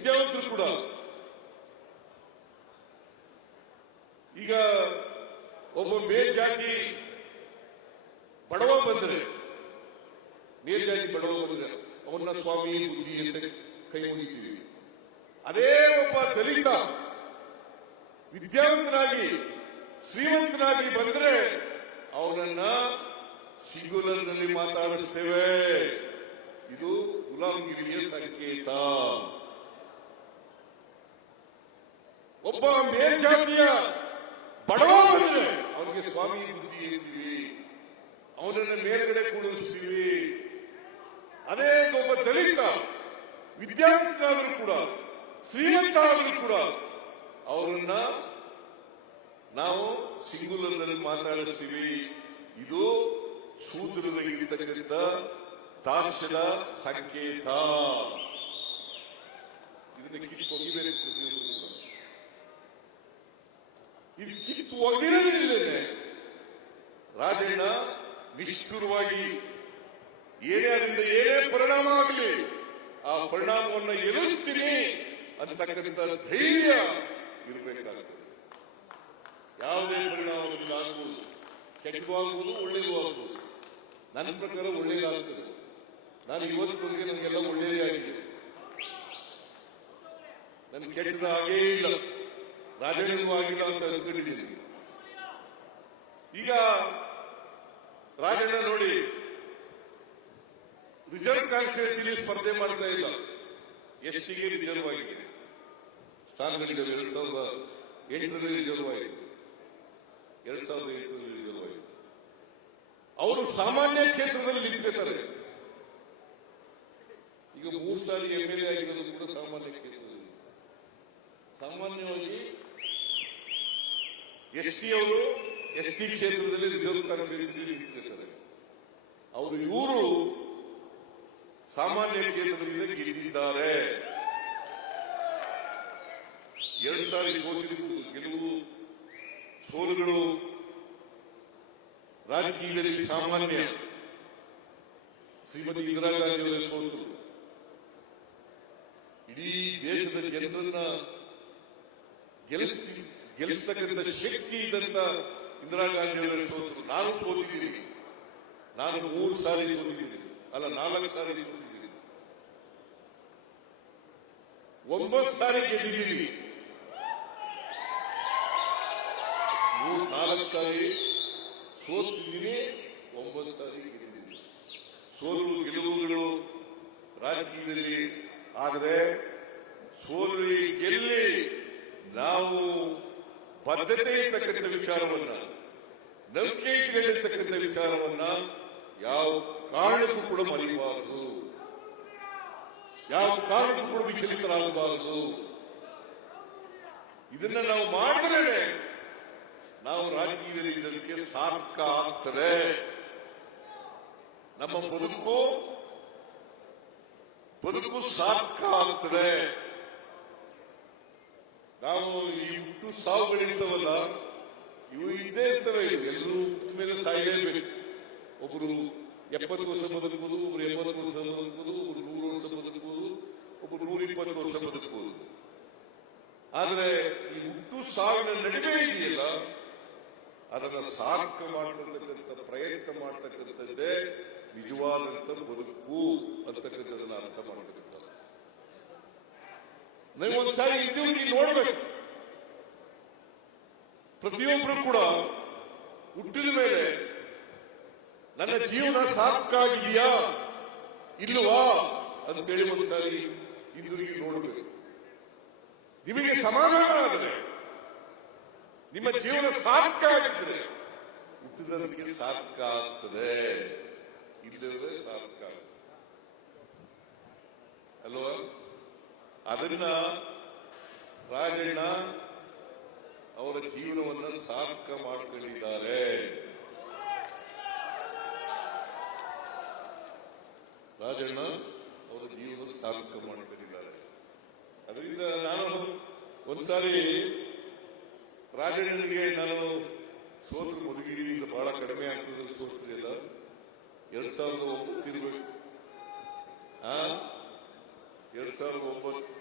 ವಿದ್ಯಾವಂತರು ಕೂಡ ಈಗ ಒಬ್ಬ ಮೇಲ್ಜಾತಿ ಬಡವ ಬಂದರೆ ಮೇಲ್ಜಾತಿ ಬಡವ ಬಂದರೆ ಅವನ್ನ ಸ್ವಾಮಿ ಬುದ್ಧಿ ಅಂತ ಕೈ ಮುಗಿತೀವಿ. ಅದೇ ಒಬ್ಬ ದಲಿತ ವಿದ್ಯಾವಂತನಾಗಿ ಶ್ರೀಮಂತನಾಗಿ ಬಂದರೆ ಅವನನ್ನ ಸಿಂಗುಲರ್ನಲ್ಲಿ ಮಾತಾಡಿಸ್ತೇವೆ. ಇದು ಗುಲಾಮಗಿರಿಯ ಸಂಕೇತ. ಒಬ್ಬ ಮೇಲ್ಜಾತಿಯ ಬಡವ ಬಂದರೆ ಅವನಿಗೆ ಸ್ವಾಮಿ ಬುದ್ಧಿ ಅಂತೀವಿ, ಅವನನ್ನ ಮೇಲ್ಗಡೆ ಕೂಡಿಸ್ತೀವಿ. ಅದೇ ಒಬ್ಬ ದಲಿತ ವಿದ್ಯಾವಂತನಾದರೂ ಕೂಡ ಶ್ರೀಮಂತ ಆದರೂ ಕೂಡ ಅವರನ್ನ ನಾವು ಸಿಂಗುಲರ್ನಲ್ಲಿ ಮಾತಾಡಿಸ್ತೀವಿ. ಇದು ಶೂದ್ರರಿಗಿರ್ತಕ್ಕಂಥ ದಾಸ್ಯದ ಸಂಕೇತ. ಇದನ್ನ ಕಿತ್ತು ಒಗಿಬೇಕು. ಇದು ಕಿತ್ತು ಒಗಿರಲಿಲ್ಲೇ ರಾಜಣ್ಣ ನಿಷ್ಠುರವಾಗಿ ಏನೇ ಪರಿಣಾಮ ಆಗಲಿ ಆ ಪರಿಣಾಮವನ್ನು ಎದುರಿಸ್ತೀನಿ ಅಂತಕ್ಕಂಥ ಧೈರ್ಯ ಇರಬೇಕಾಗ್ತದೆ. ಯಾವುದೇ ಪರಿಣಾಮದಿಂದ ಆಗ್ಬೋದು, ಕೆಟ್ಟದು ಆಗ್ಬೋದು, ಒಳ್ಳೇದು ಆಗ್ಬೋದು. ನನ್ನ ಪ್ರಕಾರ ಒಳ್ಳೇದಾಗ್ತದೆ. ನಾನು ಇವತ್ತಿಗೆ ನನಗೆಲ್ಲ ಒಳ್ಳೇದೇ ಆಗಿದೆ, ನನ್ ಕೆಟ್ಟದ ಹಾಗೇ ಇಲ್ಲ, ರಾಜಣ್ಣನೂ ಆಗಿಲ್ಲ ಅಂತ ಅನ್ಕೊಂಡಿದ್ದೀನಿ. ಈಗ ರಾಜಣ್ಣ ನೋಡಿ ರಿಸರ್ವ್ ಕಾನ್ಸ್ಟಿಟ್ಯೂನ್ಸಿ ಸ್ಪರ್ಧೆ ಮಾಡ್ತಾ ಇಲ್ಲ, ಎಸ್ಟಿಗೆ ರಿಸರ್ವ್ ಆಗಿದೆ. ಸ್ಥಾನಗಳಿಗೆ 2008ರಲ್ಲಿ ರಿಸರ್ವ್ ಆಗಿದೆ, 2008ರಲ್ಲಿ ರಿಸರ್ವ್ ಆಗಿದೆ. ಅವರು ಸಾಮಾನ್ಯ ಕ್ಷೇತ್ರದಲ್ಲಿ ನಿಂತಿರ್ತಾರೆ. ಈಗ 3 ಸಾರಿ MLA ಆಗಿರೋದು ಕೂಡ ಸಾಮಾನ್ಯ ಕ್ಷೇತ್ರದಲ್ಲಿ. ಸಾಮಾನ್ಯವಾಗಿ ಎಸ್ಟಿ ಅವರು ಎಸ್ಟಿ ಕ್ಷೇತ್ರದಲ್ಲಿ ರಿಸರ್ವ್ ಕಾನ್ಸ್ಟಿಟ್ಯೂನ್ಸಿ ನಿಂತಿರ್ತಾರೆ. ಇವರು ಸಾಮಾನ್ಯ ಕ್ಷೇತ್ರದಿಂದ ಗೆದ್ದಿದ್ದಾರೆ. 2 ಸಾರಿ ಗೆಲುವು ಸೋಲುಗಳು ರಾಜಕೀಯದಲ್ಲಿ ಸಾಮಾನ್ಯ. ಶ್ರೀಮತಿ ಇಂದಿರಾ ಗಾಂಧಿ ಅವರ ಸೋಲು ಇಡೀ ದೇಶದ ಜನರನ್ನ ಗೆಲ್ಲಿಸತಕ್ಕಂಥ ಶಕ್ತಿ ಇದ್ದಂತ ಇಂದಿರಾ ಗಾಂಧಿ ಅವರ ಸೋಲು. ನಾನು ಸೋತಿದ್ದೀನಿ, ನಾನು 3 ಸಾರಿ ಸೋತಿದ್ದೀನಿ, ಅಲ್ಲ 4 ಸಾರಿ ಸೋತಿದ್ದೀನಿ, 9 ಸಾರಿ ಗೆದ್ದಿದ್ದೀನಿ. 4 ಸಾರಿ ಸೋತಿದ್ದೀನಿ, 9 ಸಾರಿ ಗೆದ್ದಿದ್ದೀನಿ. ಸೋಲು ಗೆಲುವುಗಳು ರಾಜಕೀಯದಲ್ಲಿ ಆದರೆ ಸೋಲು ಗೆಲ್ಲಿ ನಾವು ಬದ್ಧತೆ ಇರ್ತಕ್ಕಂಥ ವಿಚಾರವನ್ನ, ನಂಬಿಕೆ ಇಟ್ಟತಕ್ಕಂಥ ವಿಚಾರವನ್ನ ಯಾವ ಕಾರಣಕ್ಕೂ ಕೂಡ ಮರೆಯಬಾರದು, ಯಾವ ಕಾರಣಕ್ಕೂ ಕೂಡ ವಿಚಲಿತರಾಗಬಾರದು. ಇದನ್ನ ನಾವು ಮಾಡಿದ್ರೆ ನಾವು ರಾಜಕೀಯದಲ್ಲಿ ಇದಕ್ಕೆ ಸಾರ್ಥಕ ಆಗ್ತದೆ. ನಮ್ಮ ಬದುಕು ಸಾರ್ಥಕ ಆಗ್ತದೆ. ನಾವು ಈ ಹುಟ್ಟು ಸಾವುಗಳಿರ್ತವಲ್ಲ, ಇವು ಇದೇ ಇರ್ತವೆ. ಎಲ್ಲರೂ ಹುಟ್ಟಿದ ಮೇಲೆ ಸಾಯಲೇಬೇಕು. ಒಬ್ರು 70 ವರ್ಷ ಬದುಕಬಹುದು, ಒಬ್ರು 80 ವರ್ಷ ಬದುಕಬಹುದು, ಒಬ್ರು 100 ವರ್ಷ ಬದುಕಬಹುದು, ಒಬ್ರು 120 ವರ್ಷ ಬದುಕಬಹುದು. ಆದ್ರೆ ಈ ಹುಟ್ಟು ಸಾವಿನ ನಡುವೆ ಇದೆಯಲ್ಲ, ಅದನ್ನ ಸಾರ್ಥಕ ಮಾಡತಕ್ಕಂಥ ಪ್ರಯತ್ನ ಮಾಡತಕ್ಕಂಥದ್ದೇ ನಿಜವಾದಂತ ಬದುಕು ಅಂತಕ್ಕಂಥದ್ದನ್ನ ಅರ್ಥ ಮಾಡಬೇಕು. ನಾವೊಂದ್ಸಾರಿ ಇದ್ದವರಿಗೆ ನೋಡ್ಬೇಕು. ಪ್ರತಿಯೊಬ್ಬರು ಕೂಡ ಹುಟ್ಟಿದ ಮೇಲೆ ನನ್ನ ಜೀವನ ಸಾರ್ಥಕ ಆಗಿದೆಯಾ ಇಲ್ವಾ ಅಂತೇಳಿ ಒಂದ್ಸಾರಿ ಇದ್ದವರಿಗೆ ನೋಡಬೇಕು. ನಿಮಗೆ ಸಮಾಧಾನ ಆದರೆ, ನಿಮ್ಮ ಜೀವನ ಸಾರ್ಥಕ ಆಗಿದ್ರೆ ಹುಟ್ಟಿದಕ್ಕೆ ಸಾರ್ಥಕ ಆಗ್ತದೆ, ಇಲ್ಲದ್ರೆ ಸಾರ್ಥಕ ಅಲ್ವಾ? ಅದನ್ನ ರಾಜಣ್ಣ ಅವರ ಜೀವನವನ್ನು ಸಾರ್ಥಕ ಮಾಡಿಕೊಂಡಿದ್ದಾರೆ. ರಾಜಣ್ಣ ಅವರ ಜೀವನ ಸಾರ್ಥಕ ಮಾಡಿಕೊಂಡಿದ್ದಾರೆ. ಅದರಿಂದ ನಾನು ಒಂದ್ಸಾರಿ ರಾಜಣ್ಣನಿಗೆ ನಾನು ಸೋತು ಮದುವೆಯಿಂದ ಬಹಳ ಕಡಿಮೆ ಆಗ್ತದೆ, ಸೋತಿಲ್ಲ 2009 ಇರಬೇಕು, 2009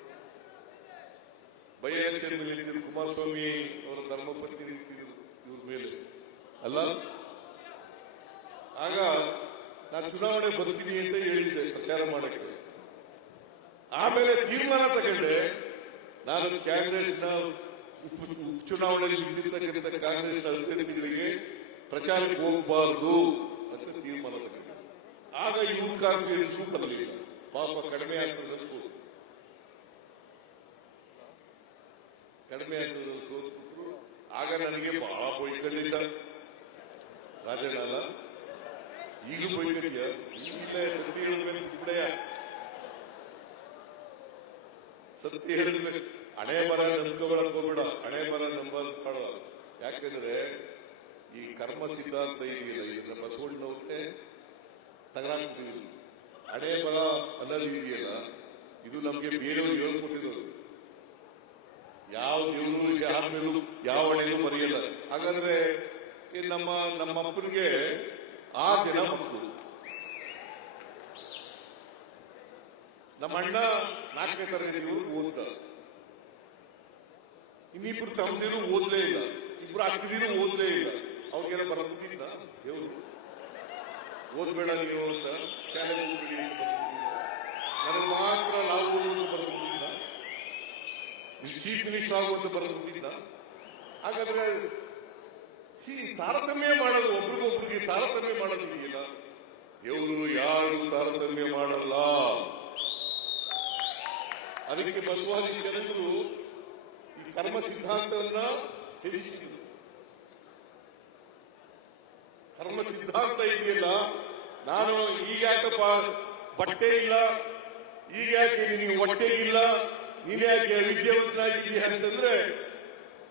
ಬೈ ಎಲೆಕ್ಷನ್ ನಿಂತಿದ್ದು ಕುಮಾರಸ್ವಾಮಿ ಅವರ ಧರ್ಮಪತ್ನಿ ನಿಂತಿದ್ರು ಇವ್ರ ಮೇಲೆ ಅಲ್ಲ. ಆಗ ನಾನು ಚುನಾವಣೆ ಬರ್ತೀನಿ ಅಂತ ಹೇಳಿದ್ದೆ ಪ್ರಚಾರ ಮಾಡಕ್ಕೆ. ಆಮೇಲೆ ತೀರ್ಮಾನ ತಗೊಂಡೆ, ನಾನು ಕಾಂಗ್ರೆಸ್ನ ಉಪಚುನಾವಣೆಯಲ್ಲಿ ನಿಂತಿರ್ತಕ್ಕಂಥ ಕಾಂಗ್ರೆಸ್ ಅಭ್ಯರ್ಥಿಗಳಿಗೆ ಪ್ರಚಾರಕ್ಕೆ ಹೋಗಬಾರದು ಅಂತ ತೀರ್ಮಾನ ತಗೊಂಡೆ. ಆಗ ಇವ್ರ ಕಾಂಗ್ರೆಸ್ ಬರಲಿಲ್ಲ, ಪಾಪ ಕಡಿಮೆ ಆಗ್ತದೆ, ಕಡಿಮೆ ಆಗ್ತದೆ ಸೋತ್ಬಿಟ್ರು. ಆಗ ನನಗೆ ಬಹಳ ಬೈಕಲ್ಲಿದ್ದ ರಾಜಣ್ಣ ಅಲ್ಲ, ಈಗಲೂ ಬೈಕಲ್ಲಿಯ, ಈಗಿಲ್ಲ ಸತ್ಯ ಹೇಳಬೇಕು ಬಿಡಯ್ಯ, ಸತ್ಯ ಹೇಳಿದ್ಬೇಕು. ಹಣೆ ಬರ ನಂಬ್ಕೊಳಕ್ ಹೋಗ್ಬೇಡ, ಹಣೆ ಬರ ನಂಬಾಡ. ಯಾಕಂದ್ರೆ ಈ ಕರ್ಮ ಸಿದ್ಧಾಂತ ಇದೆಯಲ್ಲ, ಇದನ್ನ ಬಸವಣ್ಣವ್ರೆ ತಗಲಾಗ್ತಿದ್ರು. ಹಣೆ ಬರ ಅನ್ನೋದು ಇದೆಯಲ್ಲ, ಇದು ನಮ್ಗೆ ಬೇರೆಯವರು ಹೇಳ್ಕೊಟ್ಟಿರೋದು. ಯಾವ ದೇವರು ಯಾರ ಮೇಲೂ ಯಾವ ಹಣೆಗೂ ಬರೆಯಲ್ಲ. ಹಾಗಾದ್ರೆ ನಮ್ಮ ಅಪ್ಪನಿಗೆ 6 ಜನ ಮಕ್ಕಳು, ನಮ್ಮ ಅಣ್ಣ 4ನೇ ತರಗತಿಯವರು ಓದ್ತ, ಇನ್ನಿಬ್ರು ತಮ್ಮದಿರು ಓದ್ಲೇ ಇಲ್ಲ, ಇಬ್ರು ಅಕ್ಕದಿರು ಓದ್ಲೇ ಇಲ್ಲ. ಅವ್ರಿಗೆಲ್ಲ ಬರದಿದ್ದ ದೇವರು ಓದ್ಬೇಡ ನೀವು ಅಂತ ಶಾಲೆಗೆ ಹೋಗ್ಬಿಡಿ ಅಂತ ನನಗೆ ಮಾತ್ರ ನಾವು ಓದೋದು ಬರದಿದ್ದ, ಚೀಫ್ ಮಿನಿಸ್ಟರ್ ಆಗುವಂತ ಬರದಿದ್ದ. ಹಾಗಾದ್ರೆ ತಾರತಮ್ಯ ಮಾಡೋದು, ಒಬ್ರಿಗೊಬ್ರಿಗೆ ತಾರತಮ್ಯ ಮಾಡೋದು ಇದೆಯಲ್ಲ, ದೇವರು ಯಾರು ತಾರತಮ್ಯ ಮಾಡಲ್ಲ. ಅದಕ್ಕೆ ಬಸವಾದಿ ಜನರು ಈ ಕರ್ಮ ಸಿದ್ಧಾಂತವನ್ನ ತ್ಯಜಿಸಿದರು. ಕರ್ಮ ಸಿದ್ಧಾಂತ ಇದೆಯಲ್ಲ, ನಾನು ಈಗ ಯಾಕಪ್ಪ ಬಟ್ಟೆ ಇಲ್ಲ, ಈಗ ಯಾಕೆ ನಿನಗೆ ಹೊಟ್ಟೆ ಇಲ್ಲ, ನೀನ್ ಯಾಕೆ ವಿದ್ಯಾವಂತನಾಗಿದ್ದೀಯ ಅಂತಂದ್ರೆ,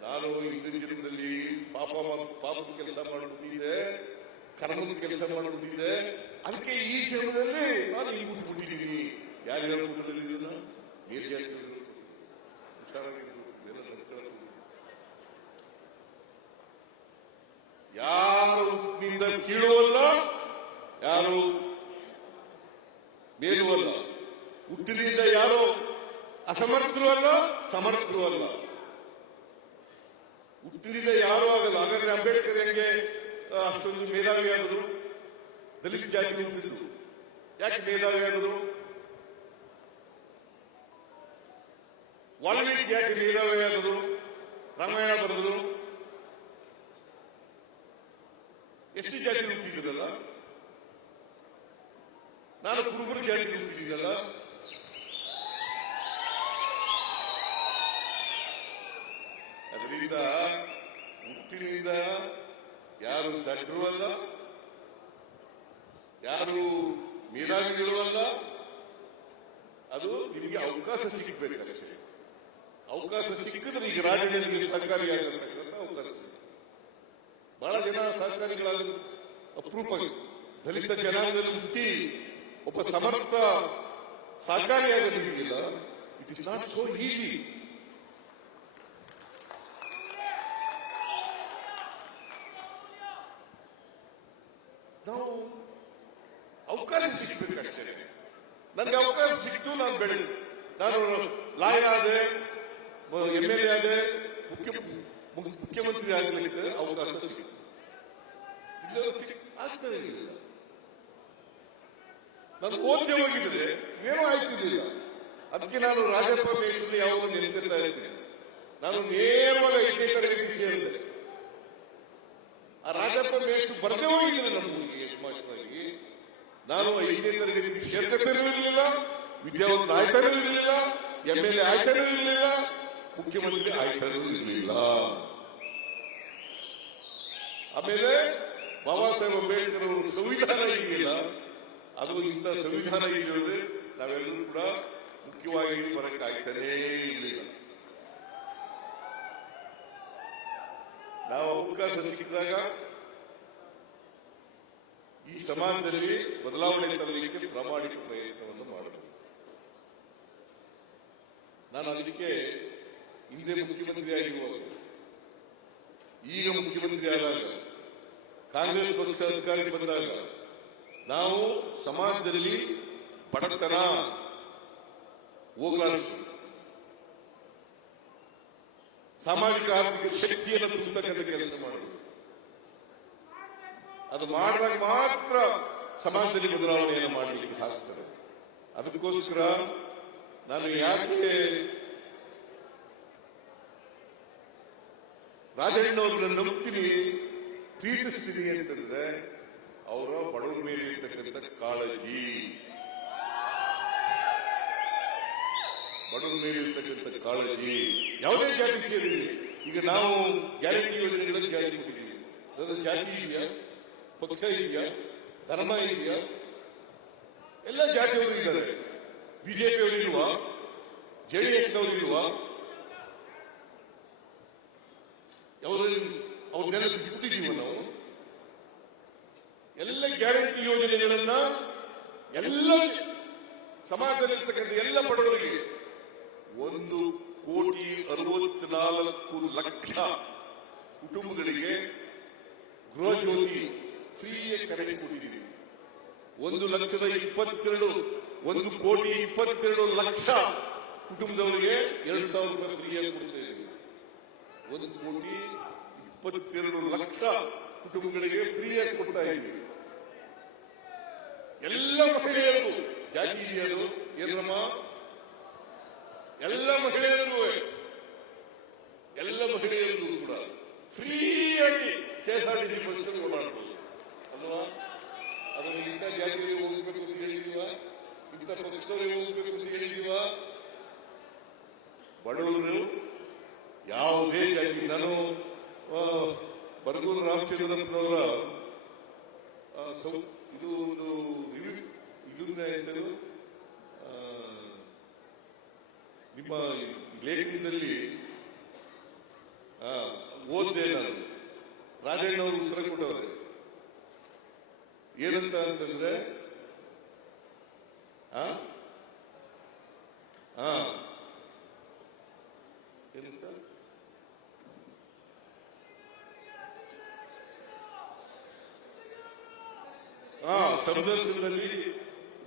ನಾನು ಹಿಂದಿನ ಜನ್ಮದಲ್ಲಿ ಪಾಪದ ಕೆಲಸ ಮಾಡಿಬಿಟ್ಟಿದ್ದೆ, ಕರ್ಮದ ಕೆಲಸ ಮಾಡಿಬಿಟ್ಟಿದ್ದೆ, ಅದಕ್ಕೆ ಈ ಜನ್ಮದಲ್ಲಿ ನಾನು ಈಗ ಹುಟ್ಟಿಬಿಟ್ಟಿದ್ದೀನಿ. ಯಾರ್ಯಾರು ಹುಟ್ಟಲಿಲ್ಲ ನೀರ್ಜಾತಿಗಳು ಹುಷಾರಾಗಿದ್ರು, ಯಾರು ನಿಂದ ಕೀಳುವಲ್ಲ, ಯಾರು ಮೇಲುವಲ್ಲ, ಹುಟ್ಟಿನಿಂದ ಯಾರು ಅಸಮರ್ಥರು ಅಲ್ಲ, ಸಮರ್ಥರು ಅಲ್ಲ. ಹುಟ್ಟಿನಿಂದ ಯಾರು ಆಗಲ್ಲ. ಹಾಗಾದ್ರೆ ಅಂಬೇಡ್ಕರ್ ಹೆಂಗೆ ಅಷ್ಟೊಂದು ಮೇಧಾವಿ ಆದರು? ದಲಿತ ಜಾತಿ ಹುಟ್ಟಿದ್ರು, ಯಾಕೆ ಮೇಧಾವಿ ಆದರು? ವಾಲ್ಮೀಕಿ ಯಾಕೆ ಮೇಧಾವಿ ಆದರು? ರಾಮಾಯಣ ಬರೆದರು. ಎಷ್ಟು ಜಾತಿ ಹುಟ್ಟಿದ್ರಲ್ಲ, ನಾನು ಕುರುಬರು ಜಾತಿ ಹುಟ್ಟಿದ್ದಲ್ಲ. ಅದರಿಂದ ಹುಟ್ಟಿನಿಂದ ಯಾರು ದಡ್ರು ಅಲ್ಲ, ಯಾರು ಮೇಧಾವಿಗಳು ಅಲ್ಲ. ಅದು ನಿಮಗೆ ಅವಕಾಶ ಸಿಗಬೇಕಷ್ಟೇ. ಅವಕಾಶ ಸಿಕ್ಕಿದ್ರೆ ಈಗ ರಾಜಕೀಯದಲ್ಲಿ ಸರ್ಕಾರಿಯಾಗಿರ್ತಕ್ಕಂಥ ಅವಕಾಶ ಸಿಗುತ್ತೆ. ಬಹಳ ಜನ ಸರ್ಕಾರಿಗಳಾದ ಅಪರೂಪ. ದಲಿತ ಜನಾಂಗದಲ್ಲಿ ಹುಟ್ಟಿ ಒಬ್ಬ ಸಮರ್ಥ ಸರ್ಕಾರಿಯಾಗೋದಿಲ್ಲ. It is not so easy. ನಾವು ಅವಕಾಶ ಸಿಗಬೇಕಷ್ಟೇ. ನನಗೆ ಅವಕಾಶ ಸಿಕ್ತು, ನಾನು ಬೆಳೆದು, ನಾನು ಲಾಯರ್ ಆದೆ, MLA ಆದೆ, ಮುಖ್ಯಮಂತ್ರಿ ಆಗಲಿಕ್ಕೆ ಅವಕಾಶ ಸಿಕ್ತು. ಆಗ್ತದೆ ಇಲ್ಲ. ನಾನು ಓದ್ದೆ ಹೋಗಿದ್ರೆ ಏನೂ ಆಯ್ತಿರ್ಲಿಲ್ಲ. ಅದಕ್ಕೆ ನಾನು ರಾಜಪ್ಪ ಮೇಷ್ಟ್ರು ಯಾವಾಗ ನೆನಪಿಸ್ತಾ ಇರ್ತೇನೆ. ನಾನು ನೇರವಾಗಿ 5ನೇ ತರಗತಿ ಸೇರಿದೆ. ಆ ರಾಜಪ್ಪ ಮೇಷ್ಟ್ರು ಬರದೇ ಹೋಗಿದ್ರೆ ನಮಗೆ ನಾನು 5ನೇ ತರಗತಿ ಸೇರ್ಕತ್ತೂ ಇರಲಿಲ್ಲ, ವಿದ್ಯಾವಂತ ಆಯ್ತಾನೂ ಇರಲಿಲ್ಲ, MLA ಆಯ್ತಾನೂ ಇರಲಿಲ್ಲ, ಮುಖ್ಯಮಂತ್ರಿ ಆಯ್ತಾನೂ ಇರಲಿಲ್ಲ. ಆಮೇಲೆ ಬಾಬಾ ಸಾಹೇಬ್ ಅಂಬೇಡ್ಕರ್ ಅವರು ಸಂವಿಧಾನ ಇದೆಯಲ್ಲ, ಅದು ಇಂಥ ಸಂವಿಧಾನ ಇದೆಯಂದ್ರೆ ನಾವೆಲ್ಲರೂ ಕೂಡ ಮುಖ್ಯವಾಗಿ ಬರಕ್ಕೆ ಆಗ್ತಾನೇ ಇರಲಿಲ್ಲ. ನಾವು ಅವಕಾಶ ಸಿಕ್ಕಿದಾಗ ಈ ಸಮಾಜದಲ್ಲಿ ಬದಲಾವಣೆ ತರಲಿಕ್ಕೆ ಪ್ರಾಮಾಣಿಕ ಪ್ರಯತ್ನವನ್ನು ಮಾಡಬೇಕು. ನಾನು ಅದಕ್ಕೆ ಹಿಂದೆ ಮುಖ್ಯಮಂತ್ರಿ ಆಗಿರುವಾಗ, ಈಗ ಮುಖ್ಯಮಂತ್ರಿ ಆದಾಗ, ಕಾಂಗ್ರೆಸ್ ಪಕ್ಷ ಅಧಿಕಾರಕ್ಕೆ ಬಂದಾಗ ನಾವು ಸಮಾಜದಲ್ಲಿ ಬಡತನ ಹೋಗಲಾಡಿಸಿ ಸಾಮಾಜಿಕ ಆರ್ಥಿಕ ಶಕ್ತಿಯನ್ನು ತುಂಬತಕ್ಕಂಥ ಕೆಲಸ ಮಾಡಬೇಕು. ಅದು ಮಾಡಿದಾಗ ಮಾತ್ರ ಸಮಾಜದಲ್ಲಿ ಬದಲಾವಣೆಯನ್ನು ಮಾಡಲಿಕ್ಕೆ ಆಗ್ತದೆ. ಅದಕ್ಕೋಸ್ಕರ ನಾನು ಯಾಕೆ ರಾಜಣ್ಣವ್ರನ್ನ ನಂಬ್ತೀನಿ, ಪ್ರೀತಿಸ್ತೀನಿ ಅಂತಂದ್ರೆ ಅವರ ಬಡವರ ಮೇಲೆ ಇರ್ತಕ್ಕಂಥ ಕಾಳಜಿ, ಬಡವರ ಮೇಲೆ ಇರ್ತಕ್ಕಂಥ ಕಾಳಜಿ. ಯಾವುದೇ ಜಾತಿ ಸೇರಿದೆ, ಈಗ ನಾವು ಗ್ಯಾರಂಟಿ ಯೋಜನೆಗಳನ್ನು ಜಾರಿ ಕೊಟ್ಟಿದ್ದೀವಿ. ಅದರ ಜಾತಿ ಇದೆಯಾ, ಪಕ್ಷ ಇದೆಯಾ, ಧರ್ಮ ಇದೆಯಾ? ಎಲ್ಲ ಜಾತಿಯವರು ಇದ್ದಾರೆ. ಬಿಜೆಪಿ ಅವರು ಇಲ್ವಾ, ಜೆಡಿಎಸ್ ಅವರು ಇಲ್ವಾ? ಅವ್ರನ್ನೆಲ್ಲ ಬಿಟ್ಟಿದ್ದೀವಿ ನಾವು. ಎಲ್ಲ ಗ್ಯಾರಂಟಿ ಯೋಜನೆಗಳನ್ನ ಎಲ್ಲ ಸಮಾಜದಲ್ಲಿರ್ತಕ್ಕಂಥ ಎಲ್ಲ ಬಡವರಿಗೆ 1,64,00,000 ಕುಟುಂಬಗಳಿಗೆ ಗೃಹ ಜ್ಯೋತಿ ಫ್ರೀಯಾಗಿ ಕರೆಂಟ್ ಕೊಟ್ಟಿದ್ದೀವಿ. 1,22,00,000 ಕುಟುಂಬದವರಿಗೆ 2,000 ರೂಪಾಯಿ ಫ್ರೀಯಾಗಿ ಕೊಡ್ತಾ ಇದ್ದೀವಿ. 1,22,00,000 ಕುಟುಂಬಗಳಿಗೆ ಫ್ರೀಯಾಗಿ ಕೊಡ್ತಾ ಇದ್ದೀವಿ. ಎಲ್ಲ ಮಹಿಳೆಯರಿಗೂ ಜಾತಿ ಇದೆಯದು ಏನಮ್ಮ, ಎಲ್ಲ ಮಹಿಳೆಯರಿಗೂ ಕೂಡ ಫ್ರೀಯಾಗಿ KSRTC ಬಸ್ ಓಡಾಡಬಹುದು ಅಲ್ವಾ? ಅದನ್ನು ಇಂಥ ಜಾತಿಗೆ ಹೋಗಬೇಕು ಅಂತ ಹೇಳಿದೀವ, ಇಂಥ ಪಕ್ಷದವರಿಗೆ ಹೋಗಬೇಕು ಅಂತ ಹೇಳಿದೀವ. ಬಡವರು ಯಾವುದೇ ಜಾತಿ, ನಾನು ಬರಗೂರು ರಾಮಚಂದ್ರಪ್ಪನವರ ನಿಮ್ಮ ಲೇಖನದಲ್ಲಿ ಓದಿದೆ ನಾನು. ರಾಜಣ್ಣವರು ಉತ್ತರ ಕೊಟ್ಟವ್ರೆ ಏನಂತ ಅಂತಂದ್ರೆ, ಏನಂತ ಸಂದರ್ಶನದಲ್ಲಿ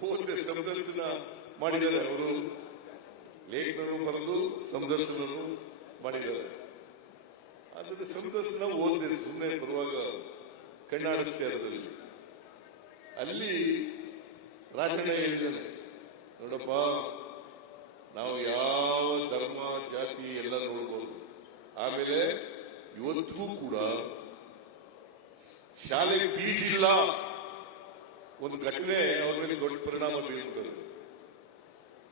ಓದಿದೆ. ಸಂದರ್ಶನ ಮಾಡಿದ್ದಾರೆ ಅವರು, ಲೇಖನೂ ಬರೆದು ಸಂದರ್ಶನೂ ಮಾಡಿದ್ದಾರೆ. ಆದರೆ ಸಂದರ್ಶನ ಓದಿದೆ, ಸುಮ್ಮನೆ ಬರುವಾಗ ಕಣ್ಣಾಡಿಸ್ತೆ. ಅದರಲ್ಲಿ ಅಲ್ಲಿ ರಾಜಣ್ಣ ಹೇಳಿದ್ದಾನೆ, ನೋಡಪ್ಪ, ನಾವು ಯಾವ ಧರ್ಮ ಜಾತಿ ಎಲ್ಲ ನೋಡ್ಬೋದು. ಆಮೇಲೆ ಇವತ್ತಿಗೂ ಕೂಡ ಶಾಲೆಗೆ ಫೀಸ್ ಇಲ್ಲ. ಒಂದು ಘಟನೆ ಅವ್ರ ಮೇಲೆ ದೊಡ್ಡ ಪರಿಣಾಮ ಬೀರುತ್ತದೆ.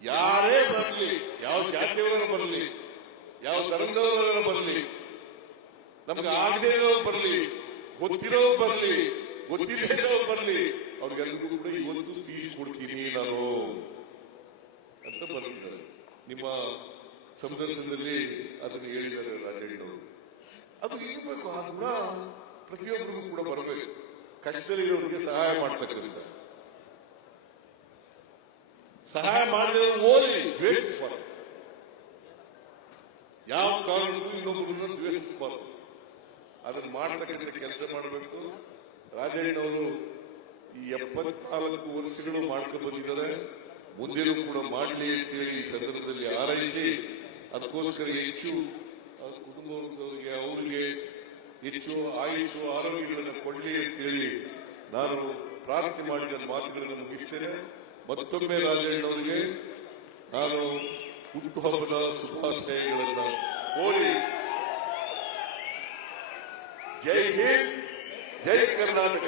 ಯಾರೇ ಬರಲಿ, ಯಾವ ಜಾತಿಯವರ ಬರಲಿ, ಯಾವ ಧರ್ಮದವರ ಬರಲಿ, ನಮ್ಗೆ ಆಗದೇ ಇರೋರು ಬರಲಿ, ಗೊತ್ತಿರೋ ಬರಲಿ, ಗೊತ್ತಿಲ್ಲದೆ ಇರೋರು ಬರಲಿ, ಅವ್ರಿಗೆಲ್ಲರಿಗೂ ಕೂಡ ಇವತ್ತು ಫೀಸ್ ಕೊಡ್ತೀನಿ ನಾನು ಅಂತ ಬರ್ತಿದ್ದಾರೆ. ನಿಮ್ಮ ಸಂದರ್ಶನದಲ್ಲಿ ಅದನ್ನು ಹೇಳಿದ್ದಾರೆ ರಾಜಣ್ಣವರು. ಅದು ಇರಬೇಕು, ಆ ಗುಣ ಪ್ರತಿಯೊಬ್ಬರಿಗೂ ಕೂಡ ಬರಬೇಕು. ಕಷ್ಟದಲ್ಲಿರೋರಿಗೆ ಸಹಾಯ ಮಾಡ್ತಕ್ಕಂಥ, ಸಹಾಯ ಮಾಡಿದ್ರೆ ಓದಿ ದ್ವೇಷಿಸಬಾರದು. ಯಾವ ಕಾರಣಕ್ಕೂ ಇನ್ನೊಬ್ಬರನ್ನು ದ್ವೇಷಿಸಬಾರದು. ಅದನ್ನು ಮಾಡ್ತಕ್ಕಂಥ ಕೆಲಸ ಮಾಡಬೇಕು. ರಾಜಣ್ಣವರು ಈ 74 ವರ್ಷಗಳು ಮಾಡ್ಕೊಂಡು ಬಂದಿದ್ದಾರೆ. ಮುಂದೆನೂ ಕೂಡ ಮಾಡಲಿ ಅಂತೇಳಿ ಈ ಸಂದರ್ಭದಲ್ಲಿ ಹಾರೈಸಿ, ಅದಕ್ಕೋಸ್ಕರ ಹೆಚ್ಚು ಕುಟುಂಬದವರಿಗೆ ಅವರಿಗೆ ಹೆಚ್ಚು ಆಯುಷು ಆರೋಗ್ಯಗಳನ್ನು ಕೊಡಲಿ ಅಂತೇಳಿ ನಾನು ಪ್ರಾರ್ಥನೆ ಮಾಡಿ ನನ್ನ ಮಾತುಗಳನ್ನು ಮುಗಿಸ್ತೇನೆ. ಮತ್ತೊಮ್ಮೆ ರಾಜಣ್ಣವರಿಗೆ ನಾನು ಹುಟ್ಟುಹಬ್ಬದ ಶುಭಾಶಯಗಳನ್ನು ಕೋರಿ, ಜೈ ಹಿಂದ್, ಜೈ ಕರ್ನಾಟಕ.